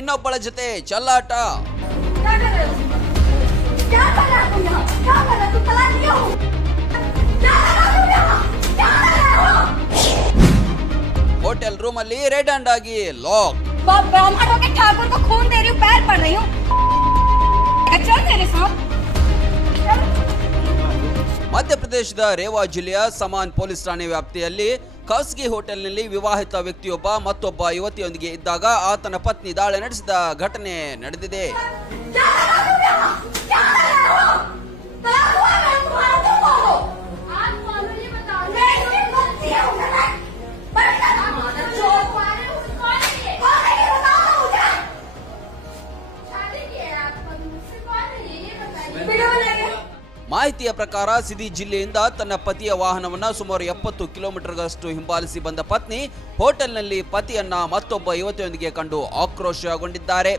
ಇನ್ನೊಬ್ಬಳ ಜೊತೆ ಚೆಲ್ಲಾಟ. Hotel room ಅಲ್ಲಿ red hand ಆಗಿ ಲಾಕ್. ಮಧ್ಯಪ್ರದೇಶದ ರೇವಾ ಜಿಲ್ಲೆಯ ಸಮಾನ್ ಪೊಲೀಸ್ ಠಾಣೆ ವ್ಯಾಪ್ತಿಯಲ್ಲಿ ಖಾಸಗಿ ಹೋಟೆಲ್ನಲ್ಲಿ ವಿವಾಹಿತ ವ್ಯಕ್ತಿಯೊಬ್ಬ ಮತ್ತೊಬ್ಬ ಯುವತಿಯೊಂದಿಗೆ ಇದ್ದಾಗ ಆತನ ಪತ್ನಿ ದಾಳಿ ನಡೆಸಿದ ಘಟನೆ ನಡೆದಿದೆ. ಮಾಹಿತಿಯ ಪ್ರಕಾರ ಸಿಧಿ ಜಿಲ್ಲೆಯಿಂದ ತನ್ನ ಪತಿಯ ವಾಹನವನ್ನ ಸುಮಾರು 70 ಕಿಲೋಮೀಟರ್ಗಳಷ್ಟು ಹಿಂಬಾಲಿಸಿ ಬಂದ ಪತ್ನಿ ಹೋಟೆಲ್ನಲ್ಲಿ ಪತಿಯನ್ನ ಮತ್ತೊಬ್ಬ ಯುವತಿಯೊಂದಿಗೆ ಕಂಡು ಆಕ್ರೋಶಗೊಂಡಿದ್ದಾರೆ.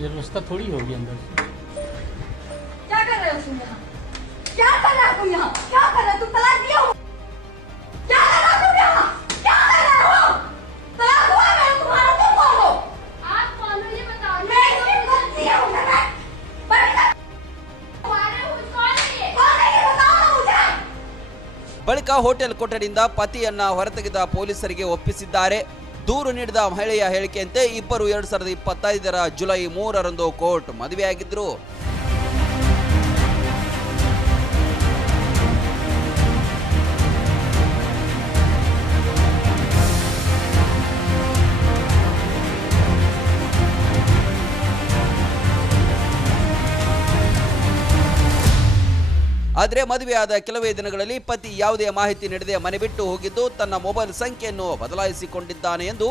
ये रास्ता थोड़ी होगी अंदर से. क्या कर रहे हो तुम यहाँ? क्या कर रहे हो तुम यहाँ? क्या कर रहे हो तुम? तलाक दिया हो? क्या कर रहे हो तुम यहाँ? क्या कर रहे हो? तलाक हुआ है तुम्हारा, तुम कौन हो? आप कौन हो ये बताओ. मैं इसकी गलती है उसे मैं. तुम्हारे हो कौन है ये? कौन है ये बताओ ना मुझे. ಬಳಿಕ ಹೋಟೆಲ್ ಕೊಠಡಿಯಿಂದ ಪತಿಯನ್ನ ಹೊರತೆಗೆದ ಪೊಲೀಸರಿಗೆ ಒಪ್ಪಿಸಿದ್ದಾರೆ. ದೂರು ನೀಡಿದ ಮಹಿಳೆಯ ಹೇಳಿಕೆಯಂತೆ ಇಬ್ಬರು 2025 ಜುಲೈ 3ರಂದು ಕೋರ್ಟ್ ಮದುವೆಯಾಗಿದ್ರು. ಆದರೆ ಮದುವೆಯಾದ ಕೆಲವೇ ದಿನಗಳಲ್ಲಿ ಪತಿ ಯಾವುದೇ ಮಾಹಿತಿ ನೀಡದೆ ಮನೆ ಬಿಟ್ಟು ಹೋಗಿದ್ದು ತನ್ನ ಮೊಬೈಲ್ ಸಂಖ್ಯೆಯನ್ನು ಬದಲಾಯಿಸಿಕೊಂಡಿದ್ದಾನೆ ಎಂದು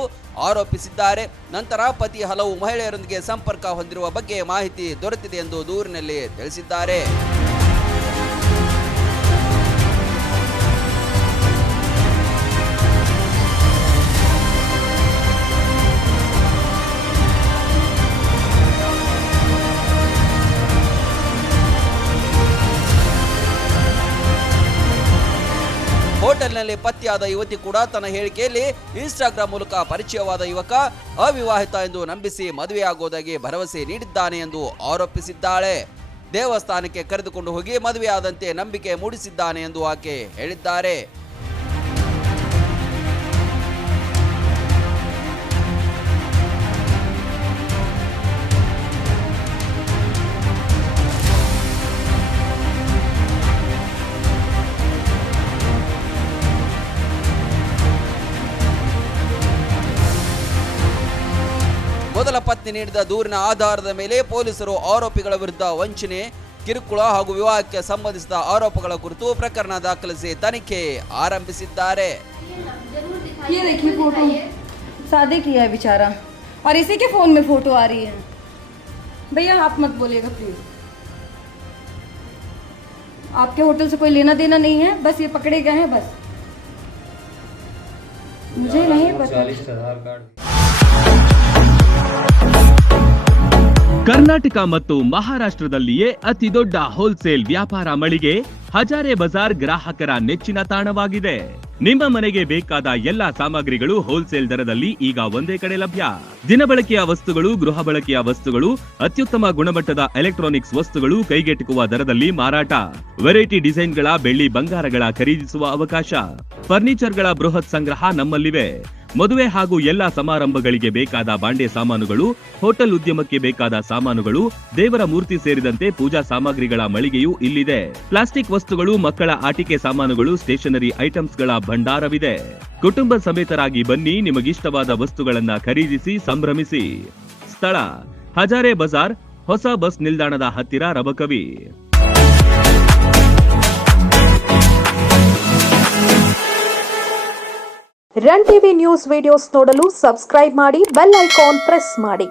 ಆರೋಪಿಸಿದ್ದಾರೆ. ನಂತರ ಪತಿ ಹಲವು ಮಹಿಳೆಯರೊಂದಿಗೆ ಸಂಪರ್ಕ ಹೊಂದಿರುವ ಬಗ್ಗೆ ಮಾಹಿತಿ ದೊರೆತಿದೆ ಎಂದು ದೂರಿನಲ್ಲಿ ತಿಳಿಸಿದ್ದಾರೆ. ಹೋಟೆಲ್ನಲ್ಲಿ ಪತ್ತೆಯಾದ ಯುವತಿ ಕೂಡ ತನ್ನ ಹೇಳಿಕೆಯಲ್ಲಿ ಇನ್ಸ್ಟಾಗ್ರಾಮ್ ಮೂಲಕ ಪರಿಚಯವಾದ ಯುವಕ ಅವಿವಾಹಿತ ಎಂದು ನಂಬಿಸಿ ಮದುವೆಯಾಗುವುದಾಗಿ ಭರವಸೆ ನೀಡಿದ್ದಾನೆ ಎಂದು ಆರೋಪಿಸಿದ್ದಾಳೆ. ದೇವಸ್ಥಾನಕ್ಕೆ ಕರೆದುಕೊಂಡು ಹೋಗಿ ಮದುವೆಯಾದಂತೆ ನಂಬಿಕೆ ಮೂಡಿಸಿದ್ದಾನೆ ಎಂದು ಆಕೆ ಹೇಳಿದ್ದಾರೆ. ಮೊದಲ ಪತ್ನಿ ನೀಡಿದ ದೂರಿನ ಆಧಾರದ ಮೇಲೆ ಪೊಲೀಸರು ಆರೋಪಿಗಳ ವಿರುದ್ಧ ವಂಚನೆ, ಕಿರುಕುಳ ಹಾಗೂ ವಿವಾಹಕ್ಕೆ ಸಂಬಂಧಿಸಿದ ಆರೋಪಗಳ ಕುರಿತು ಪ್ರಕರಣ ದಾಖಲಿಸಿ ತನಿಖೆ ಆರಂಭಿಸಿದ್ದಾರೆ. ये देखिए फोटो, शादी किया है बेचारा और इसी के फोन में फोटो आ रही है. भैया आप मत बोलिएगा प्लीज. आपके होटल से कोई लेना देना नहीं है, बस ये पकड़े गए हैं बस. मुझे नहीं पता. ಕರ್ನಾಟಕ ಮತ್ತು ಮಹಾರಾಷ್ಟ್ರದಲ್ಲಿಯೇ ಅತಿ ದೊಡ್ಡ ಹೋಲ್ಸೇಲ್ ವ್ಯಾಪಾರ ಮಳಿಗೆ ಹಜಾರೆ ಬಜಾರ್ ಗ್ರಾಹಕರ ನೆಚ್ಚಿನ ತಾಣವಾಗಿದೆ. ನಿಮ್ಮ ಮನೆಗೆ ಬೇಕಾದ ಎಲ್ಲಾ ಸಾಮಗ್ರಿಗಳು ಹೋಲ್ಸೇಲ್ ದರದಲ್ಲಿ ಈಗ ಒಂದೇ ಕಡೆ ಲಭ್ಯ. ದಿನಬಳಕೆಯ ವಸ್ತುಗಳು, ಗೃಹ ಬಳಕೆಯ ವಸ್ತುಗಳು, ಅತ್ಯುತ್ತಮ ಗುಣಮಟ್ಟದ ಎಲೆಕ್ಟ್ರಾನಿಕ್ಸ್ ವಸ್ತುಗಳು ಕೈಗೆಟುಕುವ ದರದಲ್ಲಿ ಮಾರಾಟ. ವೆರೈಟಿ ಡಿಸೈನ್ಗಳ ಬೆಳ್ಳಿ ಬಂಗಾರಗಳ ಖರೀದಿಸುವ ಅವಕಾಶ. ಫರ್ನಿಚರ್ಗಳ ಬೃಹತ್ ಸಂಗ್ರಹ ನಮ್ಮಲ್ಲಿವೆ. ಮದುವೆ ಹಾಗೂ ಎಲ್ಲಾ ಸಮಾರಂಭಗಳಿಗೆ ಬೇಕಾದ ಬಾಂಡೆ ಸಾಮಾನುಗಳು, ಹೋಟೆಲ್ ಉದ್ಯಮಕ್ಕೆ ಬೇಕಾದ ಸಾಮಾನುಗಳು, ದೇವರ ಮೂರ್ತಿ ಸೇರಿದಂತೆ ಪೂಜಾ ಸಾಮಗ್ರಿಗಳ ಮಳಿಗೆಯೂ ಇಲ್ಲಿದೆ. ಪ್ಲಾಸ್ಟಿಕ್ ವಸ್ತುಗಳು, ಮಕ್ಕಳ ಆಟಿಕೆ ಸಾಮಾನುಗಳು, ಸ್ಟೇಷನರಿ ಐಟಮ್ಸ್ಗಳ ಭಂಡಾರವಿದೆ. ಕುಟುಂಬ ಸಮೇತರಾಗಿ ಬನ್ನಿ, ನಿಮಗಿಷ್ಟವಾದ ವಸ್ತುಗಳನ್ನ ಖರೀದಿಸಿ ಸಂಭ್ರಮಿಸಿ. ಸ್ಥಳ ಹಜಾರೆ ಬಜಾರ್, ಹೊಸ ಬಸ್ ನಿಲ್ದಾಣದ ಹತ್ತಿರ, Rabakavi. Run TV news videos ನೋಡಲು ಸಬ್ಸ್ಕ್ರೈಬ್ ಮಾಡಿ, ಬೆಲ್ ಐಕಾನ್ ಪ್ರೆಸ್ ಮಾಡಿ.